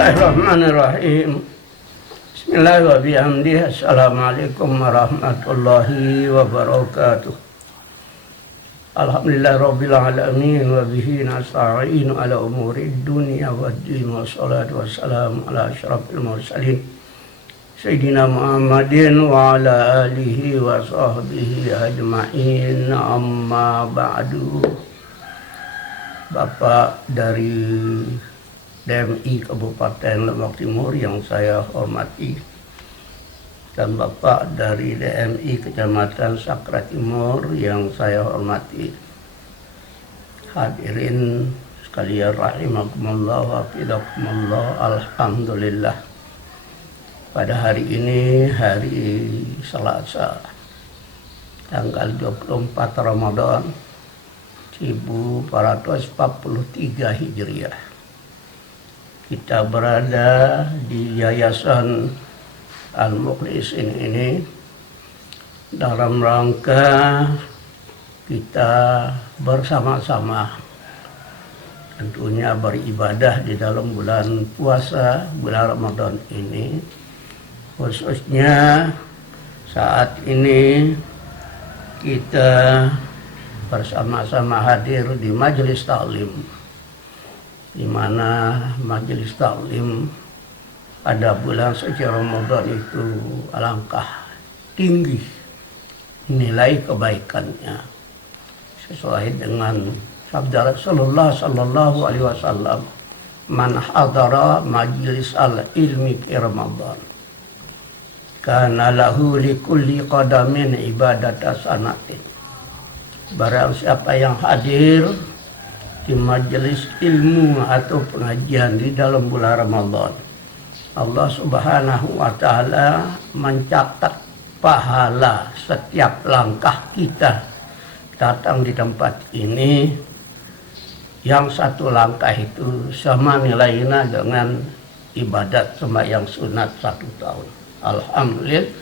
Bismillahirrahmanirrahim. Bismillahirrahmanirrahim. Assalamualaikum warahmatullahi wabarakatuh. Alhamdulillahirabbil alamin wa bihi nasta'inu ala umurid dunya waddin wassalatu wassalamu ala asyrafil mursalin Sayyidina Muhammadin wa ala alihi wa sahbihi ajma'in, amma ba'du. Bapak dari DMI Kabupaten Lebak Timur yang saya hormati, dan Bapak dari DMI Kecamatan Sakra Timur yang saya hormati, hadirin sekalian rahimakumullah wa hafizakumullah. Alhamdulillah, pada hari ini, hari Selasa, tanggal 24 Ramadan 1443 Hijriah, kita berada di Yayasan Al-Mukhlisin ini dalam rangka kita bersama-sama tentunya beribadah di dalam bulan puasa, bulan Ramadan ini. Khususnya saat ini kita bersama-sama hadir di majelis taklim, di mana majelis taklim pada bulan suci Ramadan itu alangkah tinggi nilai kebaikannya, sesuai dengan sabda Rasulullah sallallahu alaihi wasallam, man hadara majlis al-ilmi fi Ramadan kana lahu li kulli qadamin ibadata sanatin. Barang siapa yang hadir di majelis ilmu atau pengajian di dalam bulan Ramadan, Allah Subhanahu wa Ta'ala mencatat pahala setiap langkah kita datang di tempat ini, yang satu langkah itu sama nilainya dengan ibadat sembahyang sunat 1 tahun. Alhamdulillah.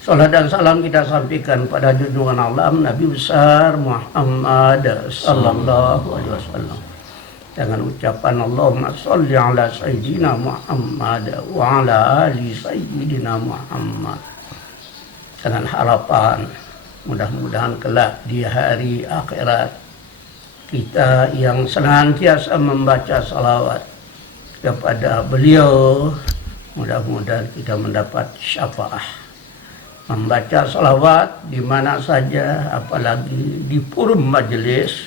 Salat dan salam kita sampaikan pada junjungan alam Nabi besar Muhammad sallallahu alaihi wasallam dengan ucapan Allahumma sholli ala sayyidina Muhammad wa ala ali sayyidina Muhammad, dengan harapan mudah-mudahan kelak di hari akhirat kita yang senantiasa membaca salawat kepada beliau, mudah-mudahan kita mendapat syafaat. Membaca salawat di mana saja, apalagi di forum majelis,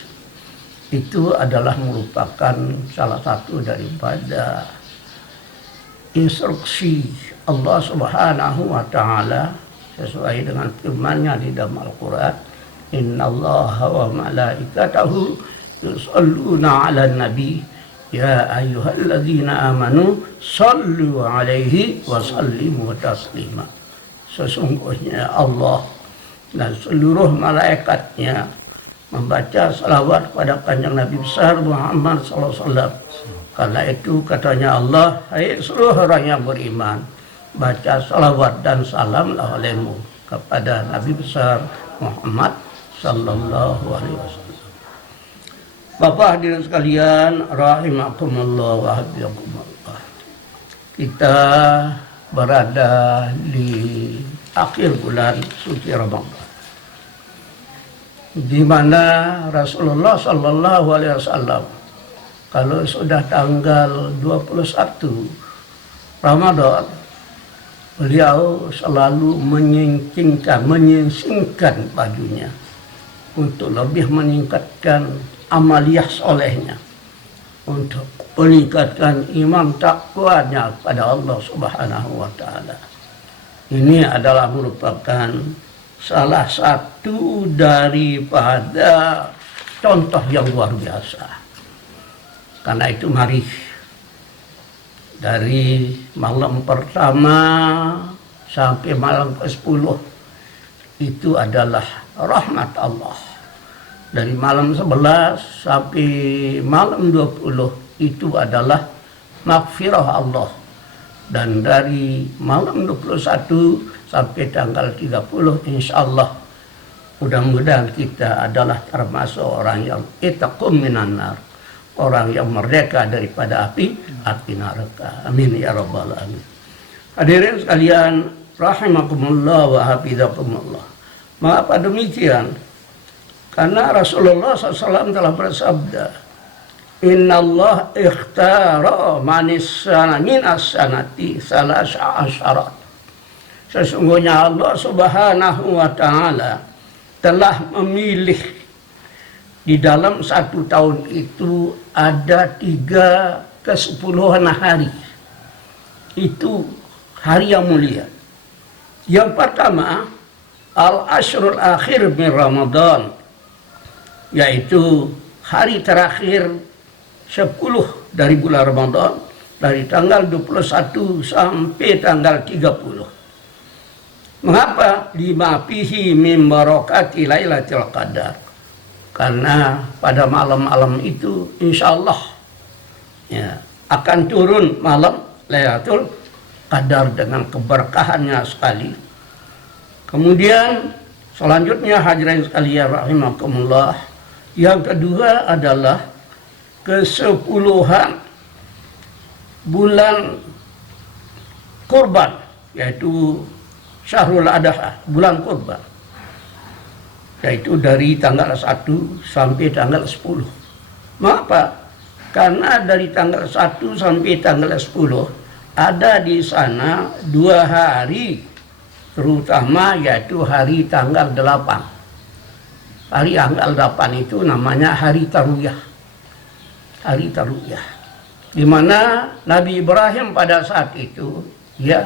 itu adalah merupakan salah satu daripada instruksi Allah Subhanahu wa Ta'ala sesuai dengan firman-Nya di dalam Al-Quran, innallaha wa malaikatahu yusholluna 'alan nabi ya ayyuhalladzina amanu shollu 'alaihi wa sallimu taslima. Sesungguhnya Allah dan seluruh malaikatnya membaca salawat kepada kanjeng Nabi besar Muhammad SAW. Karena itu katanya Allah, hai seluruh orang yang beriman, baca salawat dan salamlah olehmu kepada Nabi besar Muhammad Sallallahu Alaihi Wasallam. Bapak hadirin sekalian, rahimakumullah wa hafizakumullah. Kita berada di akhir bulan suci Ramadan, di mana Rasulullah Sallallahu Alaihi Wasallam kalau sudah tanggal 21 Ramadan, beliau selalu menyingsingkan bajunya untuk lebih meningkatkan amaliyah solehnya, untuk meningkatkan iman takwanya pada Allah Subhanahu wa Ta'ala. Ini adalah merupakan salah satu daripada contoh yang luar biasa. Karena itu mari dari malam pertama sampai malam ke-10 itu adalah rahmat Allah. Dari malam 11 sampai malam 20 itu adalah maghfirah Allah. Dan dari malam 21 sampai tanggal 30 insya Allah mudah-mudahan kita adalah termasuk orang yang itaqum minan nar, orang yang merdeka daripada api neraka. Amin ya rabbal alamin. Hadirin sekalian rahimakumullah wa hafizakumullah. Mengapa demikian? Karena Rasulullah SAW telah bersabda, Inna Allah ikhtara min as-sanati salasa asyarat. Sesungguhnya Allah Subhanahu wa Ta'ala telah memilih di dalam 1 tahun itu ada 3 ke-10 hari. Itu hari yang mulia. Yang pertama, al-ashrul akhir min Ramadan, yaitu hari terakhir 10 dari bulan Ramadan, dari tanggal 21 sampai tanggal 30. Mengapa? Lima fihi min barakati lailatul qadar. Karena pada malam-malam itu insya Allah ya, akan turun malam Lailatul Qadar dengan keberkahannya sekali. Kemudian selanjutnya hadirin sekalian rahimakumullah, yang kedua adalah ke-10 bulan kurban, yaitu Syahrul Adha, bulan kurban, yaitu dari tanggal 1 sampai tanggal 10. Mengapa? Karena dari tanggal 1 sampai tanggal 10 ada di sana 2 hari, terutama yaitu hari tanggal 8. Hari tanggal 8 itu namanya hari Tarwiyah. Hari Tarwiyah, di mana Nabi Ibrahim pada saat itu ya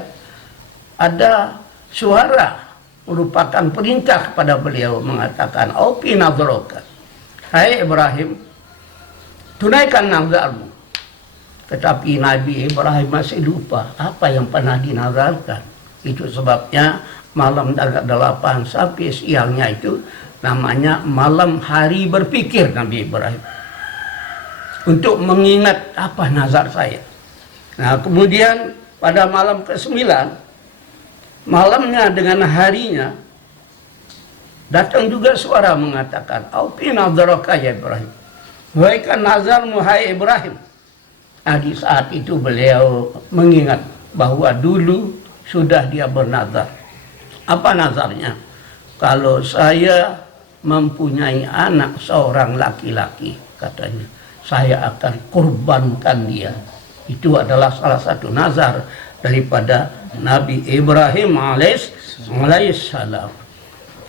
ada suara merupakan perintah kepada beliau mengatakan, Aufi nadhraka, hai Ibrahim, tunaikan nazarmu. Tetapi Nabi Ibrahim masih lupa apa yang pernah dinazarkan. Itu sebabnya malam tanggal 8 sampai siangnya itu namanya malam hari berpikir Nabi Ibrahim, untuk mengingat apa nazar saya. Nah kemudian pada malam ke-9, malamnya dengan harinya, datang juga suara mengatakan, Aufi nadhraka ya Ibrahim, tunaikan nazarmu hai Ibrahim. Nah, di saat itu beliau mengingat bahwa dulu sudah dia bernazar. Apa nazarnya? Kalau saya mempunyai anak seorang laki-laki, katanya, saya akan kurbankan dia. Itu adalah salah satu nazar daripada Nabi Ibrahim alaihissalam.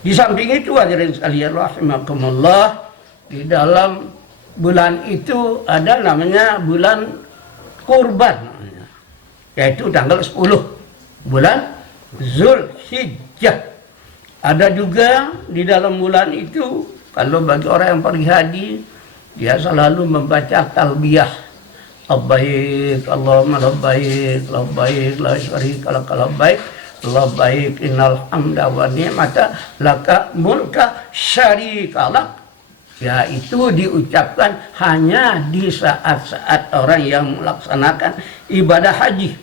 Di samping itu hadirin sekalian rahimakumullah, di dalam bulan itu ada namanya bulan kurban, yaitu tanggal 10 bulan Zulhijjah. Ada juga di dalam bulan itu, kalau bagi orang yang pergi haji, dia selalu membaca talbiyah, labbaik Allahumma labbaik, labbaik la syarika lak, labbaik labbaik innal hamda wa ni'mata laka mulka syarika lak. Ya, itu diucapkan hanya di saat-saat orang yang melaksanakan ibadah haji.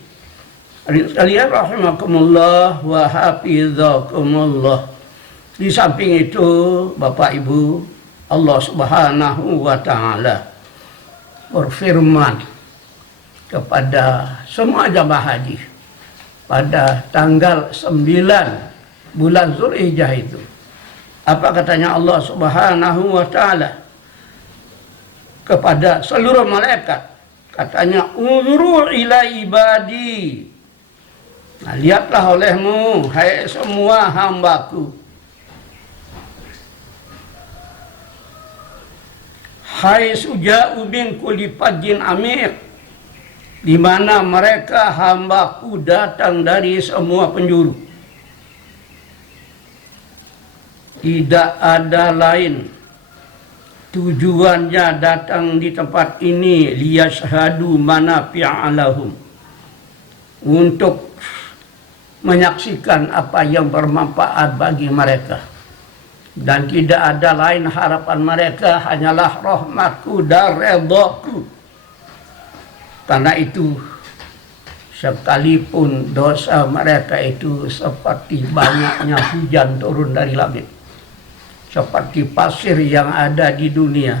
Sekalian rahimakumullah wa hafizakumullah. Di samping itu Bapak Ibu, Allah Subhanahu wa Ta'ala berfirman kepada semua jamaah haji pada tanggal 9 bulan Zulhijjah itu. Apa katanya Allah Subhanahu wa Ta'ala kepada seluruh malaikat? Katanya, unzuru ila ibadi. Nah, lihatlah olehmu, hai semua hambaku, hai suja'u min kulli fajjin amir, di mana mereka hambaku datang dari semua penjuru. Tidak ada lain tujuannya datang di tempat ini, liyashhadu manafi'a lahum, untuk menyaksikan apa yang bermanfaat bagi mereka. Dan tidak ada lain harapan mereka, hanyalah rahmatku dan redhaku. Karena itu, sekalipun dosa mereka itu seperti banyaknya hujan turun dari langit, seperti pasir yang ada di dunia,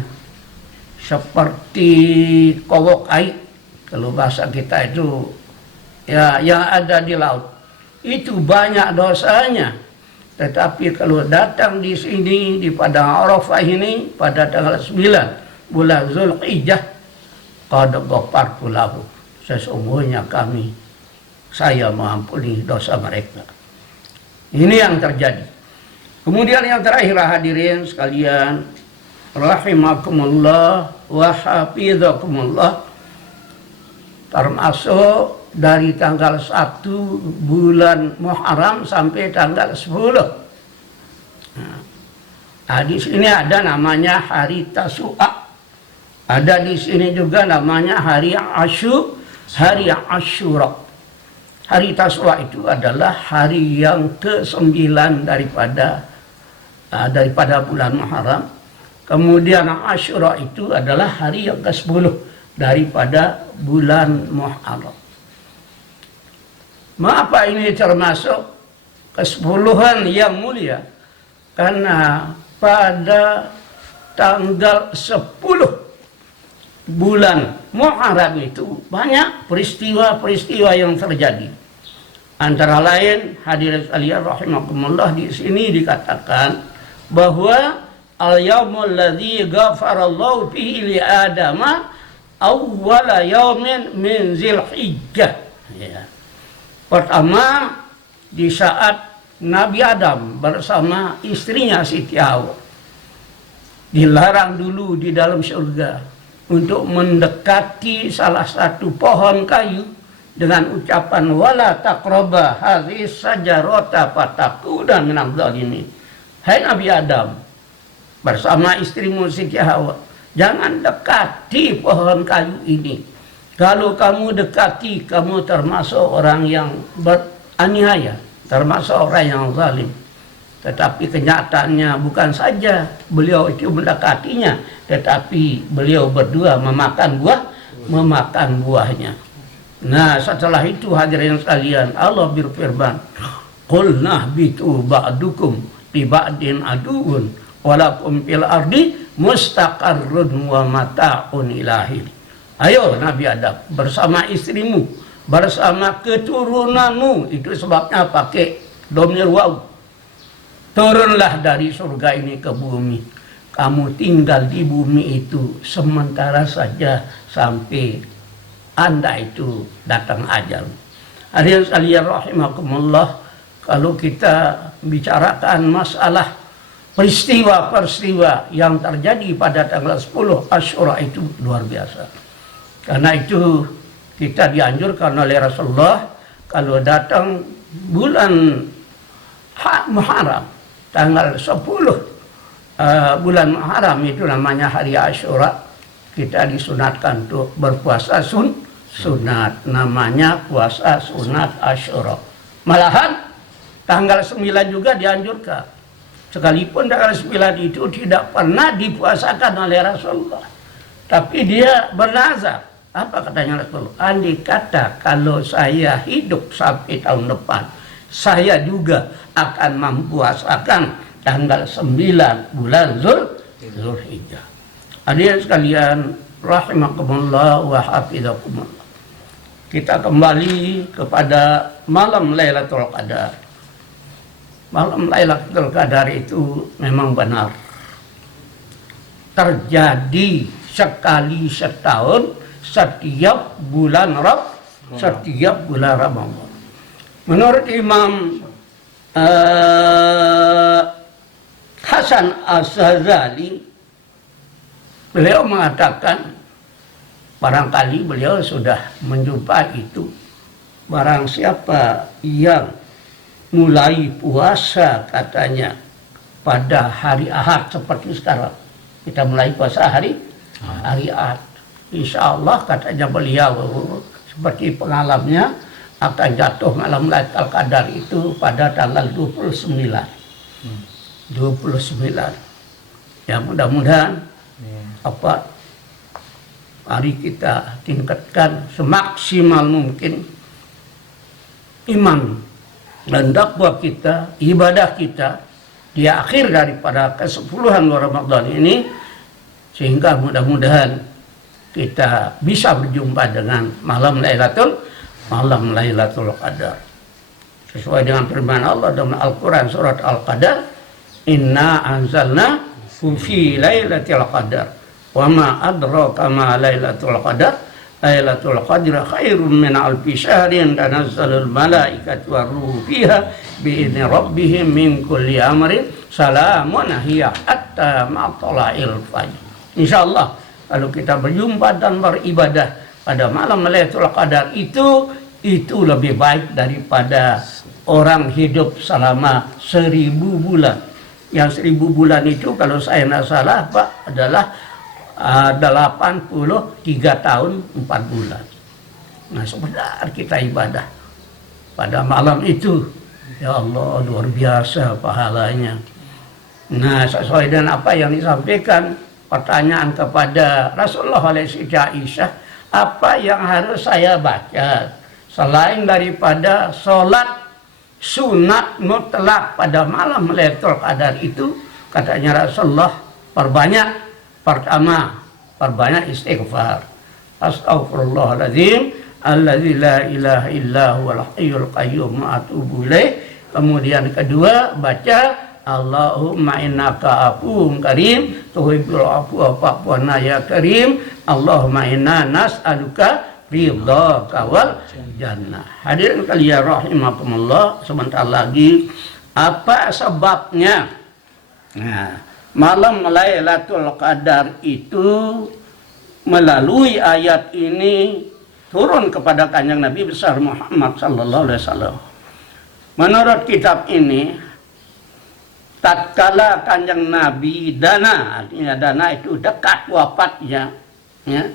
seperti kowok ai, kalau bahasa kita itu ya yang ada di laut. Itu banyak dosanya. Tetapi kalau datang di sini di Padang Arafah ini pada tanggal 9 bulan Zulhijjah, qad ghafartu lahu, sesungguhnya saya mengampuni dosa mereka. Ini yang terjadi. Kemudian yang terakhir hadirin sekalian, rahimakumullah wa hafizakumullah, termasuk dari tanggal 1 bulan Muharram sampai tanggal 10. Nah, di sini ada namanya hari Tasu'a. Ada di sini juga namanya hari Asyura. Hari Tasu'a itu adalah hari yang ke-9 daripada bulan Muharram. Kemudian Asyura itu adalah hari yang ke-10 daripada bulan Muharram. Mengapa ini termasuk ke-10 yang mulia? Karena pada tanggal 10 bulan Muharram itu banyak peristiwa-peristiwa yang terjadi. Antara lain, hadirin sekalian rahimakumullah, di sini dikatakan bahwa al-yaumul ladzi ghafarallahu fihi li adama awwala yaumin min Dzulhijjah. Ya. Pertama, di saat Nabi Adam bersama istrinya Siti Hawa dilarang dulu di dalam surga untuk mendekati salah satu pohon kayu dengan ucapan wala taqraba hadhihi syajarata fatakuna minadh dhalimin. Hai Nabi Adam bersama istrimu Siti Hawa, jangan dekati pohon kayu ini. Kalau kamu dekati, kamu termasuk orang yang beraniaya, termasuk orang yang zalim. Tetapi kenyataannya bukan saja beliau itu mendekatinya, tetapi beliau berdua memakan buahnya. Nah, setelah itu hadirin sekalian, Allah berfirman, qul nahbitu ba'dukum li ba'din aduun walakum fil ardi mustaqarrun wa mata'un ilahin. Ayo Nabi Adam bersama istrimu, bersama keturunanmu, itu sebabnya pakai dhamir waw, turunlah dari surga ini ke bumi. Kamu tinggal di bumi itu sementara saja sampai Anda itu datang ajal. Hadirin sekalian rahimakumullah, kalau kita bicarakan masalah peristiwa-peristiwa yang terjadi pada tanggal 10 Asyura itu luar biasa. Karena itu kita dianjurkan oleh Rasulullah kalau datang bulan Muharram tanggal 10 bulan Muharram itu namanya hari Asyura, kita disunatkan untuk berpuasa sunat, namanya puasa sunat Asyura. Malahan tanggal 9 juga dianjurkan, sekalipun tanggal 9 itu tidak pernah dipuasakan oleh Rasulullah, tapi dia bernazar. Apa katanya Rasulullah? Andai kata kalau saya hidup sampai tahun depan, saya juga akan mempuasakan tanggal 9 bulan Zulhijjah. Hadirin sekalian rahimakumullah wa hafizakumullah. Kita kembali kepada malam Lailatul Qadar. Malam Lailatul Qadar itu memang benar terjadi sekali setahun, setiap bulan Ramadan. Menurut Imam Hasan Ash-Shazali, beliau mengatakan barangkali beliau sudah menjumpai itu. Barang siapa yang mulai puasa katanya pada hari Ahad seperti sekarang, kita mulai puasa hari Ahad, insya Allah katanya beliau seperti pengalamannya akan jatuh malam Lailatul Qadar itu pada tanggal 29. Ya mudah-mudahan mari kita tingkatkan semaksimal mungkin iman dan dakwah kita, ibadah kita di akhir daripada ke-10 Ramadan ini, Sehingga mudah-mudahan kita bisa berjumpa dengan malam Lailatul Qadar. Sesuai dengan firman Allah dalam Al-Quran surat Al-Qadar, inna anzalna fi lailatul qadar wa ma adraka ma lailatul qadar lailatul qadri khairum min alfi syahrin tanazzalul malaikatu waruhu fiha bi'izni rabbihim min kulli amrin salamun hiya hatta matla'il fajr. Insyaallah kalau kita berjumpa dan beribadah pada malam Lailatul Qadar itu lebih baik daripada orang hidup selama 1000 bulan. Yang 1000 bulan itu kalau saya tidak salah Pak adalah 83 tahun 4 bulan. Nah sebentar kita ibadah pada malam itu, ya Allah luar biasa pahalanya. Nah sesuai dengan apa yang disampaikan pertanyaan kepada Rasulullah alaihi Aisyah, apa yang harus saya baca selain daripada sholat sunat mutlak pada malam Lailatul Qadar itu? Katanya Rasulullah, perbanyak istighfar. Astaghfirullahaladzim alladzi la ilaha illa huwal hayyul qayyum wa atubu ilaih. Kemudian kedua baca Allahumma innaka afuwwun karim tuhibbul afwa fa'fu anna ya karim. Allahumma inna nas'aluka ridhaka wal jannah. Hadirin kalian rahimakumullah, sebentar lagi apa sebabnya? Nah, malam Lailatul Qadar itu melalui ayat ini turun kepada Kanjeng Nabi besar Muhammad sallallahu alaihi wasallam. Menurut kitab ini, tatkala Kanjeng Nabi artinya dana itu dekat wafatnya, ya.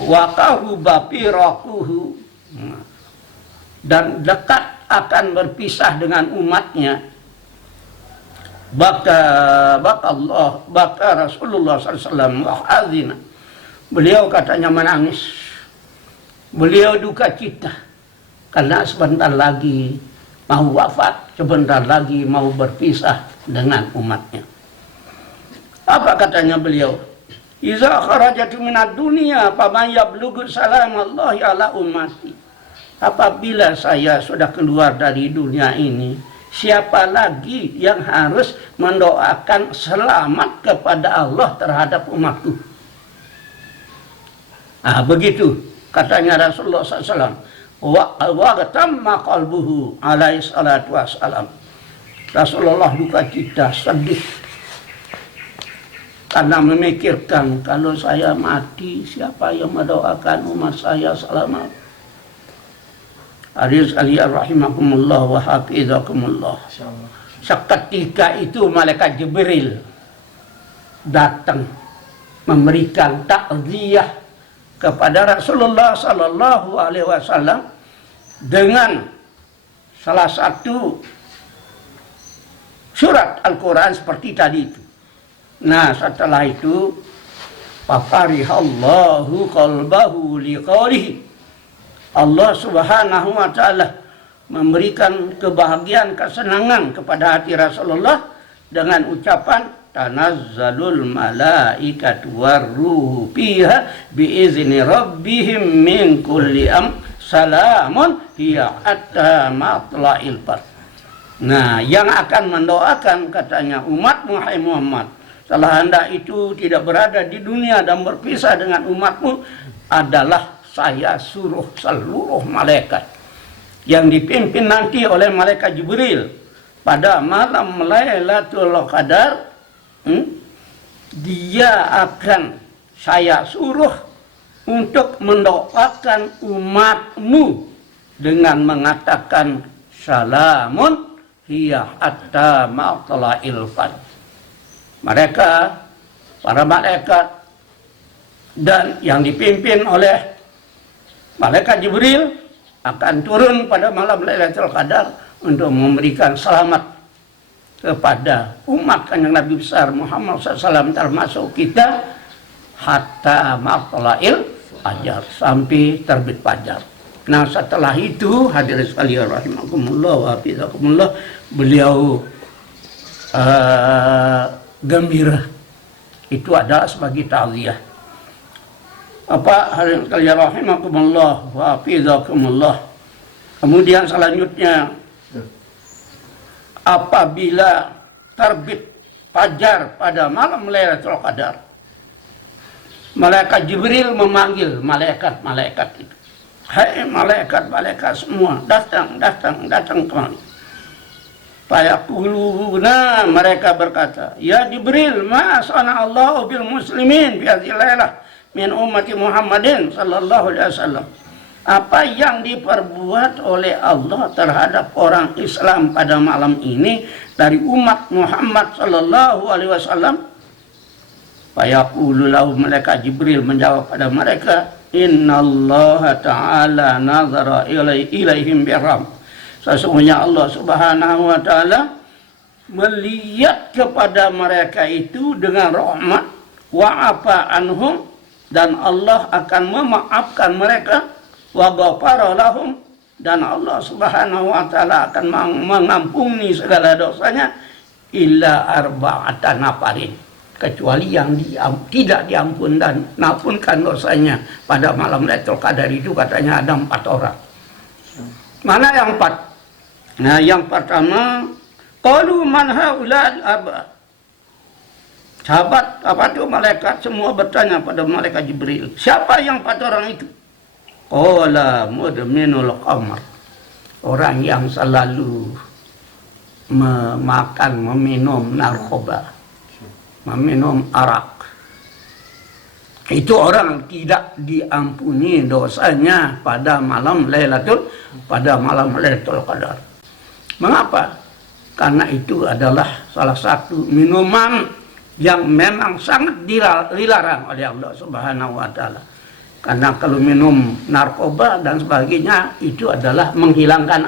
Waqahu bapirakuhu, dan dekat akan berpisah dengan umatnya. Baka Rasulullah SAW wahazina. Beliau katanya menangis, beliau duka cita karena sebentar lagi mau wafat, sebentar lagi mau berpisah dengan umatnya. Apa katanya beliau? Iza kharajatu minad dunya faman yablughu salam Allah ala ummati. Apabila saya sudah keluar dari dunia ini, siapa lagi yang harus mendoakan selamat kepada Allah terhadap umatku? Nah, begitu katanya Rasulullah SAW. Wa tamma qalbuhu alaihi salatu wassalam. Rasulullah duka cita, sedih karena memikirkan kalau saya mati siapa yang mendoakan umat saya selamat. Hadirin sekalian rahimakumullah wa hafizakumullah. Seketika itu malaikat Jibril datang memberikan takziah kepada Rasulullah sallallahu alaihi wasallam dengan salah satu surat Al-Quran seperti tadi itu. Nah setelah itu fafarihallahu qalbahu liqaulihi. Allah subhanahu wa ta'ala memberikan kebahagiaan, kesenangan kepada hati Rasulullah dengan ucapan tanazzalul malaikatu warruhu fiha biizni rabbihim min kulli salamun hiya hatta matla'il fajr. Nah yang akan mendoakan katanya umat Muhammad setelah Anda itu tidak berada di dunia dan berpisah dengan umatmu adalah saya suruh seluruh malaikat yang dipimpin nanti oleh malaikat Jibril pada malam Lailatul Qadar, dia akan saya suruh untuk mendoakan umatmu dengan mengatakan salamun hiya hatta matla'il fajr. Mereka, para malaikat dan yang dipimpin oleh malaikat Jibril akan turun pada malam Lailatul Qadar untuk memberikan selamat kepada umat Kanjeng Nabi besar Muhammad SAW termasuk kita hatta matla'il fajr, sampai terbit fajar. Nah setelah itu hadirin sekalian rahimakumullah wa hafizakumullah, beliau gembira Itu adalah sebagai ta'ziyah. Apa hal kalian rahimakumullah wa hafizakumullah. Kemudian selanjutnya, apabila terbit fajar pada malam Lailatul Qadar, malaikat Jibril memanggil malaikat-malaikat itu. Hai malaikat-malaikat semua, datang kemari. Fayaquluna, mereka berkata, ya Jibril, ma sana'allahu bil muslimin fi hadhihi lailah min ummati Muhammadin sallallahu alaihi wasallam. Apa yang diperbuat oleh Allah terhadap orang Islam pada malam ini dari umat Muhammad sallallahu alaihi wasallam? Fayaqulu lahu, malaikat Jibril menjawab pada mereka, innallaha ta'ala nazara ilaihim biram. Sesungguhnya Allah subhanahu wa ta'ala melihat kepada mereka itu dengan rahmat, wa'afa anhum, dan Allah akan memaafkan mereka, wa ghafara lahum, dan Allah subhanahu wa ta'ala akan mengampuni segala dosanya, illa arba'ata nafarin, kecuali yang tidak diampun dan nampunkan dosanya pada malam Lailatul Qadar itu katanya ada 4 orang. Mana yang 4? Nah, yang pertama, qalu man haula aba. Sahabat apa itu malaikat semua bertanya pada malaikat Jibril, siapa yang 4 orang itu? Qala mudminul khamr, orang yang selalu meminum narkoba, meminum arak. Itu orang tidak diampuni dosanya pada malam Lailatul Qadar. Mengapa? Karena itu adalah salah satu minuman yang memang sangat dilarang oleh Allah Subhanahu wa taala. Karena kalau minum narkoba dan sebagainya itu adalah menghilangkan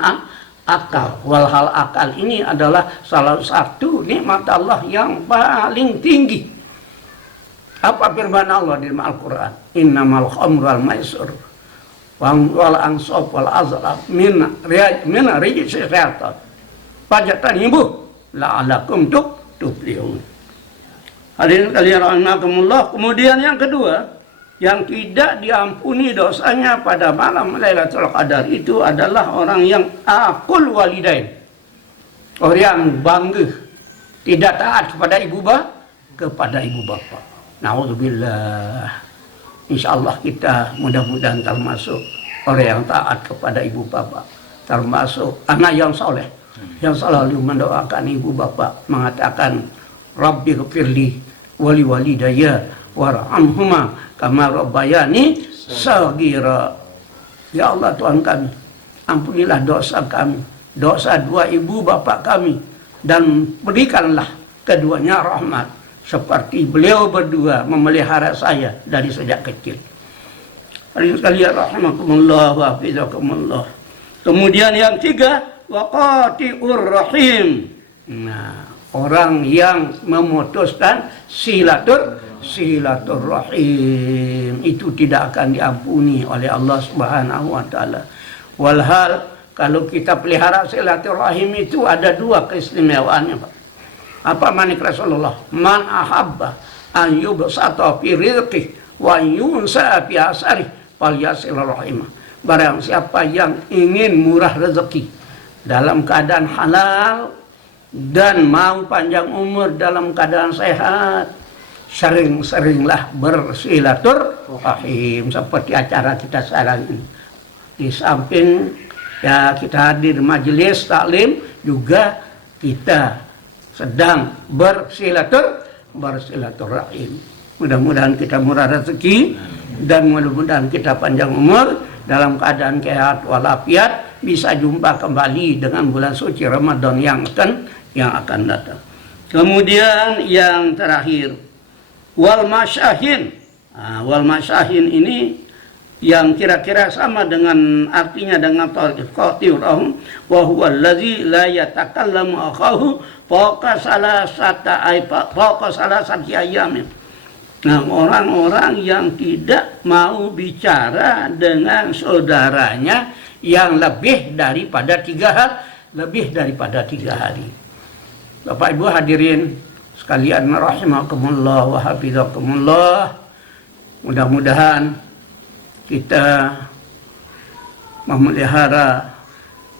akal. Walhal akal ini adalah salah satu nikmat Allah yang paling tinggi. Apa firman Allah di Al-Quran? Innamal khamru wal maisur wal ansab wal azlam min rijsi syaitan fajtanibuh la'alakum tuflihun. Hadirin kalian rahimakumullah. Kemudian yang kedua, yang tidak diampuni dosanya pada malam Lailatul Qadar itu adalah orang yang aqul walidain, orang yang bangga, tidak taat kepada ibu bapa. Na'udzubillah. Insyaallah kita mudah-mudahan termasuk orang yang taat kepada ibu bapa, termasuk anak yang soleh, yang selalu mendoakan ibu bapa, mengatakan Rabbi ghfirli wali walidayya warhamhuma kama rabbayani shaghira. Ya Allah Tuhan kami, ampunilah dosa kami, dosa dua ibu bapak kami, dan berikanlah keduanya rahmat seperti beliau berdua memelihara saya dari sejak kecil. Hadirin sekalian rahimakumullah wa hafizakumullah. Kemudian yang tiga, waqati'ur rahim. Nah, orang yang memutuskan silaturrahim itu tidak akan diampuni oleh Allah Subhanahu wa taala. Walhal kalau kita pelihara silaturrahim itu ada 2 keistimewaannya, Pak. Apa manik Rasulullah? Man ahabba an yubsata fi rizqih wa yunsa fi asarih falyasil rahimah. Barang siapa yang ingin murah rezeki dalam keadaan halal dan mau panjang umur dalam keadaan sehat, sering-seringlah bersilaturrahim seperti acara kita sekarang ini. Di samping ya kita hadir majelis taklim, juga kita sedang bersilaturrahim. Mudah-mudahan kita murah rezeki dan mudah-mudahan kita panjang umur dalam keadaan sehat walafiat, bisa jumpa kembali dengan bulan suci Ramadan yang akan datang. Kemudian yang terakhir, wal masyahin. Wal masyahin ini yang kira-kira sama dengan artinya dengan qatir rahim, wa huwa allazi la yatakallamu akhahu fawqa salasati ayamin. Nah, orang-orang yang tidak mau bicara dengan saudaranya yang lebih daripada 3 hari. Bapak Ibu hadirin sekalian rahimakumullah wa hafizakumullah. Mudah-mudahan kita memelihara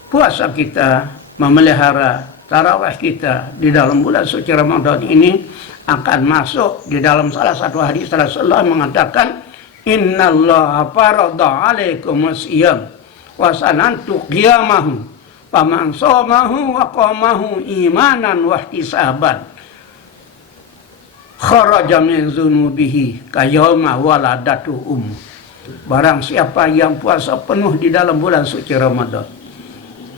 puasa kita, memelihara tarawih kita di dalam bulan suci Ramadan ini akan masuk di dalam salah satu hadis Rasulullah mengatakan, innallaha farada alaikumus siyam wa sanantu qiyamahu faman shamahu wa qamahu imanan wa ihtisaban kharaja min dzunubihi kayawma waladatu Barang siapa yang puasa penuh di dalam bulan suci Ramadan,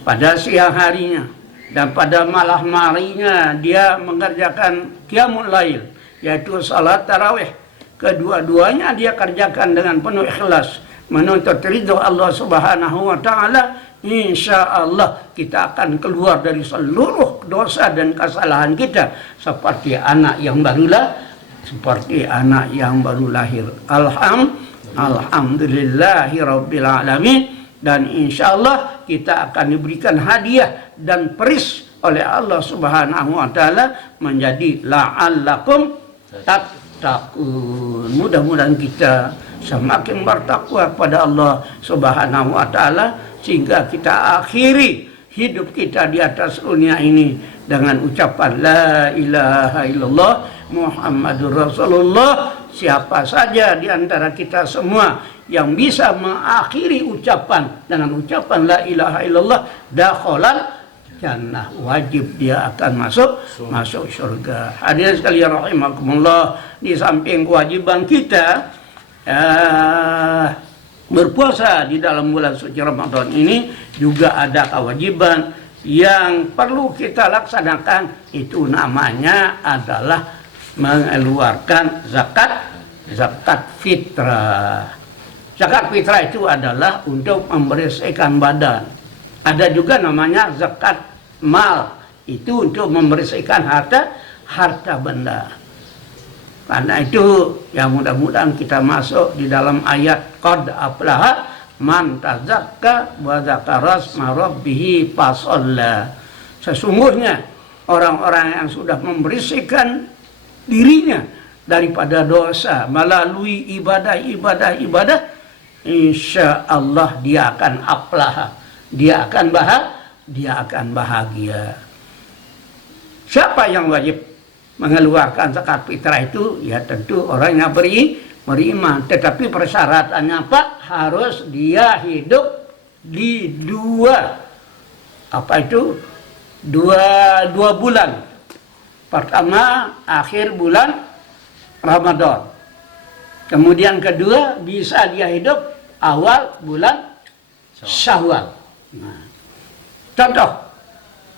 pada siang harinya dan pada malam harinya dia mengerjakan qiyamul lail, yaitu salat tarawih, kedua-duanya dia kerjakan dengan penuh ikhlas menuntut ridho Allah Subhanahu wa taala, insya Allah kita akan keluar dari seluruh dosa dan kesalahan kita seperti anak yang baru lahir. Alhamdulillahi rabbil alamin. Dan insya Allah kita akan diberikan hadiah dan peris oleh Allah Subhanahu wa taala menjadi la'allakum tattaqun. Mudah-mudahan kita semakin bertakwa kepada Allah Subhanahu wa taala sehingga kita akhiri hidup kita di atas dunia ini dengan ucapan la ilaha illallah Muhammadur Rasulullah. Siapa saja di antara kita semua yang bisa mengakhiri ucapan dengan ucapan la ilaha illallah, dakhalal jannah, wajib dia akan masuk surga. Hadirin sekalian rahimakumullah, di samping kewajiban kita berpuasa di dalam bulan suci Ramadan ini, juga ada kewajiban yang perlu kita laksanakan, itu namanya adalah mengeluarkan zakat fitrah. Zakat fitrah itu adalah untuk membersihkan badan. Ada juga namanya zakat mal, itu untuk membersihkan harta benda. Karena itu ya mudah-mudahan kita masuk di dalam ayat qad aflaha man tazakka wa dzakara asma rabbih fasalla. Sesungguhnya orang-orang yang sudah membersihkan dirinya daripada dosa melalui ibadah, insya Allah dia akan aflaha, dia akan bahagia. Siapa yang wajib mengeluarkan zakat fitrah itu? Ya tentu orang yang beriman. Tetapi persyaratannya Pak, harus dia hidup di dua bulan. Pertama akhir bulan Ramadan. Kemudian kedua bisa dia hidup awal bulan Syawal. Nah, contoh,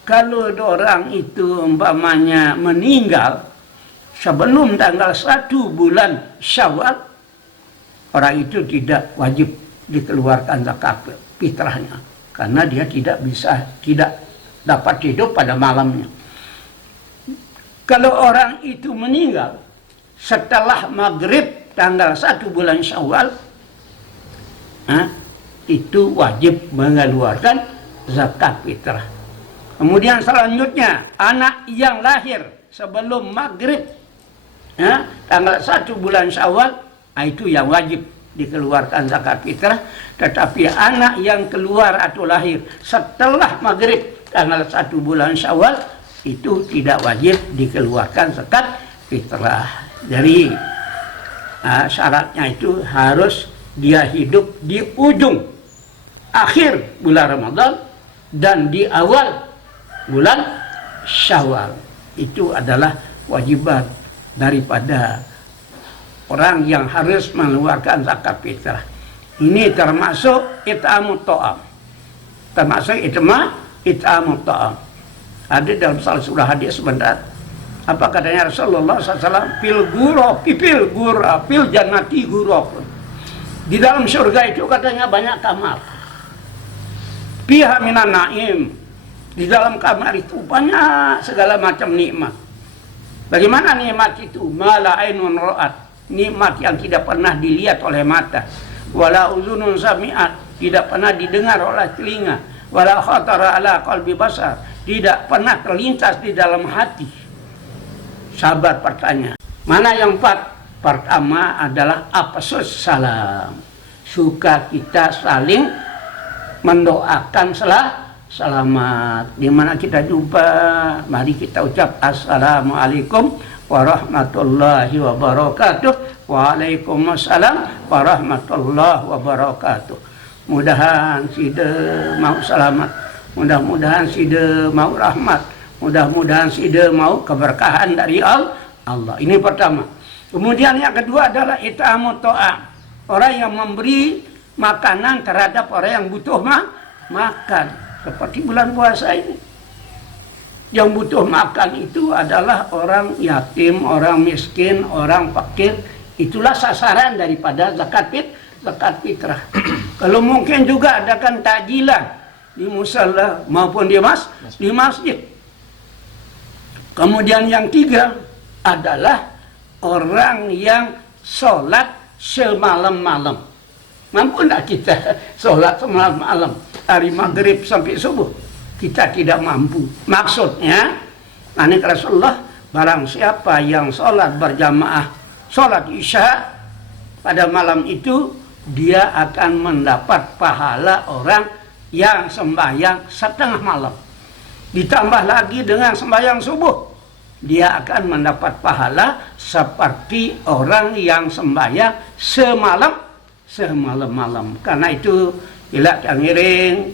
kalau orang itu umpamanya meninggal sebelum tanggal 1 bulan Syawal, orang itu tidak wajib dikeluarkan zakat fitrahnya karena dia tidak dapat hidup pada malamnya. Kalau orang itu meninggal setelah maghrib tanggal 1 bulan Syawal, itu wajib mengeluarkan zakat fitrah. Kemudian selanjutnya anak yang lahir sebelum maghrib tanggal 1 bulan Syawal, itu yang wajib dikeluarkan zakat fitrah. Tetapi anak yang keluar atau lahir setelah maghrib tanggal 1 bulan Syawal, itu tidak wajib dikeluarkan zakat fitrah. Jadi syaratnya itu harus dia hidup di ujung akhir bulan Ramadan dan di awal bulan Syawal. Itu adalah wajiban daripada orang yang harus mengeluarkan zakat fitrah. Ini termasuk it'amut ta'am. Termasuk it'amut ta'am. Ada dalam salah surah hadis sebentar. Apa katanya Rasulullah SAW? Fil jannati ghuraf. Di dalam surga itu katanya banyak kamar. Fiha minan naim. Di dalam kamar itu banyak segala macam nikmat. Bagaimana nikmat itu? Mala ainun ra'at. Nikmat yang tidak pernah dilihat oleh mata. Wala uzunun sami'at. Tidak pernah didengar oleh telinga. Wala khatara ala qalbi basar. Tidak pernah terlintas di dalam hati. sahabat bertanya, mana yang empat? Pertama adalah afsus salam, suka kita saling mendoakan selamat. Di mana kita jumpa, mari kita ucap assalamualaikum warahmatullahi wabarakatuh. Waalaikumsalam warahmatullahi wabarakatuh. Mudahan sida mau selamat, mudah-mudahan sida mau rahmat, mudah-mudahan sida mau keberkahan dari Allah. Ini pertama. Kemudian yang kedua adalah it'amut ta'am, orang yang memberi makanan terhadap orang yang butuh makan. Seperti bulan puasa ini, yang butuh makan itu adalah orang yatim, orang miskin, orang fakir. Itulah sasaran daripada zakat fitrah. Kalau mungkin juga adakan takjilan di musala maupun di masjid. Kemudian yang tiga adalah orang yang sholat semalam-malam. Mampu tak kita sholat semalam-malam, dari maghrib sampai subuh? Kita tidak mampu. Maksudnya, Nabi Rasulullah, barang siapa yang sholat berjamaah, sholat isya pada malam itu, dia akan mendapat pahala orang yang sembahyang setengah malam. Ditambah lagi dengan sembahyang subuh, dia akan mendapat pahala seperti orang yang sembahyang semalam-malam. Karena itu, bila ngiring,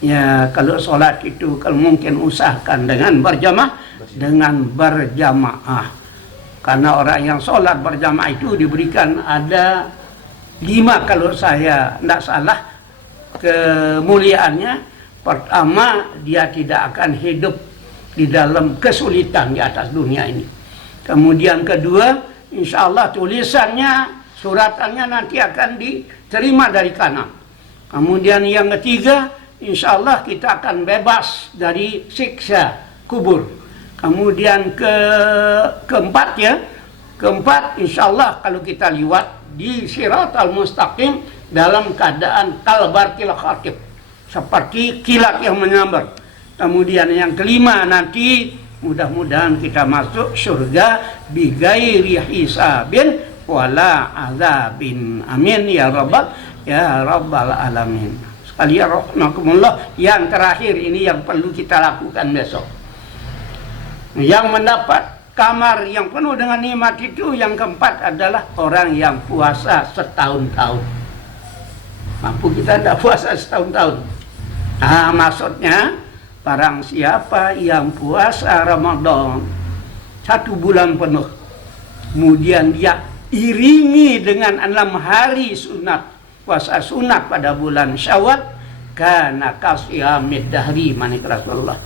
ya kalau sholat itu kalau mungkin usahakan dengan berjamaah. Karena orang yang sholat berjamaah itu diberikan ada 5 kalau saya tidak salah kemuliaannya. Pertama, dia tidak akan hidup di dalam kesulitan di atas dunia ini. Kemudian kedua, insya Allah tulisannya, suratannya nanti akan diterima dari kanan. Kemudian yang ketiga, insya Allah kita akan bebas dari siksa kubur. Kemudian keempat insya Allah kalau kita liwat di Siratal Mustaqim dalam keadaan kalbarkil khatib, seperti kilat yang menyambar. Kemudian yang kelima nanti mudah-mudahan kita masuk surga bighairi hisabin wala azabin. Amin ya rabbal alamin. Sekalian rahmakumullah, yang terakhir ini yang perlu kita lakukan besok. Yang mendapat kamar yang penuh dengan nikmat itu yang keempat adalah orang yang puasa setahun-tahun. Mampu kita tidak puasa setahun-tahun? Nah, maksudnya barang siapa yang puasa Ramadan 1 bulan penuh, kemudian dia iringi dengan 6 hari sunat, puasa sunat pada bulan Syawal, kana kasiyamid dahri, manik Rasulullah.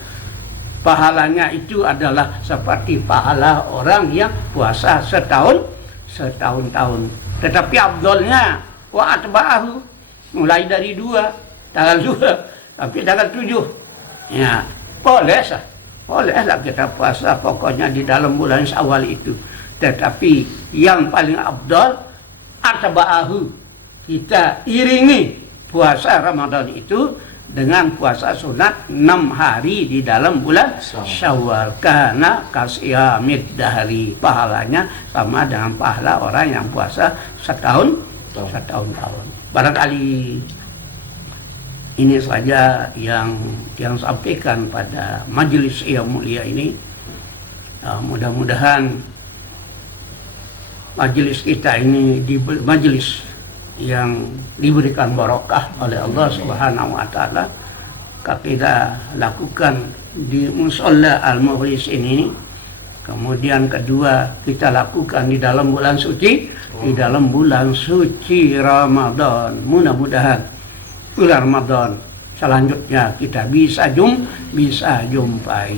Pahalanya itu adalah seperti pahala orang yang puasa setahun-tahun. Tetapi afdolnya wa atba'ahu, mulai dari tanggal 2 sampai tanggal 7. Ya, bolehlah kita puasa pokoknya di dalam bulan Syawal itu. Tetapi yang paling afdal atba'ahu, kita iringi puasa Ramadan itu dengan puasa sunat 6 hari di dalam bulan Syawal. Karena kasiyamid dahri, pahalanya sama dengan pahala orang yang puasa setahun-tahun. Barangkali ini saja yang sampaikan pada majelis yang mulia ini. Mudah-mudahan majelis kita ini majelis yang diberikan barokah oleh Allah Subhanahu wa taala. Kita lakukan di Musholla Al-Mukhlis ini. Kemudian kedua, kita lakukan di dalam bulan suci, Ramadan. Mudah-mudahan bulan Ramadan selanjutnya kita bisa jumpai.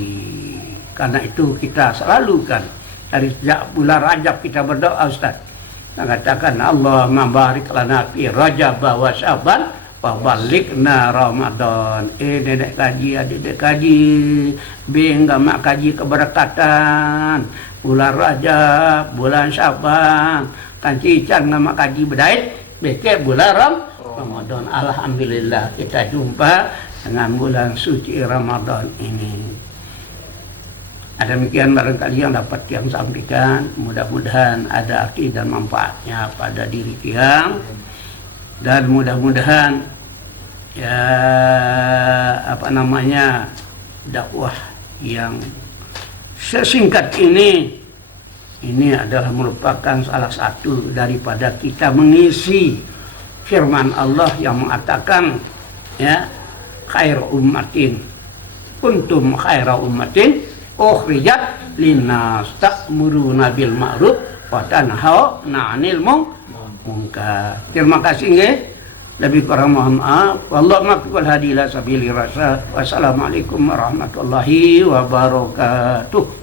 Karena itu kita selalu kan dari sejak bulan Rajab kita berdoa, Ustaz. Mengatakan Allahumma barik lana fi Rajab wa Sya'ban wa balikna Ramadan. Dedek kaji, adik kaji, bingga mak kaji keberkatan bulan Rajab, bulan Sya'ban, kan cicang nama kaji bedait beke bulan Ramadan. Alhamdulillah kita jumpa dengan bulan suci Ramadan ini. Ada demikian barangkali yang dapat yang sampaikan, mudah-mudahan ada arti dan manfaatnya pada diri tiang, dan mudah-mudahan ya dakwah yang sesingkat ini adalah merupakan salah satu daripada kita mengisi firman Allah yang mengatakan ya khairu ummatin kuntum khairu ummatin ukhrijat linnas ta'muruna bil ma'ruf wa tanhauna 'anil munkar. Terima kasih nggih. Lebih kurang mohon maaf. Wallahu muwaffiq hadi ila sabilir rasyad. Wassalamualaikum warahmatullahi wabarakatuh.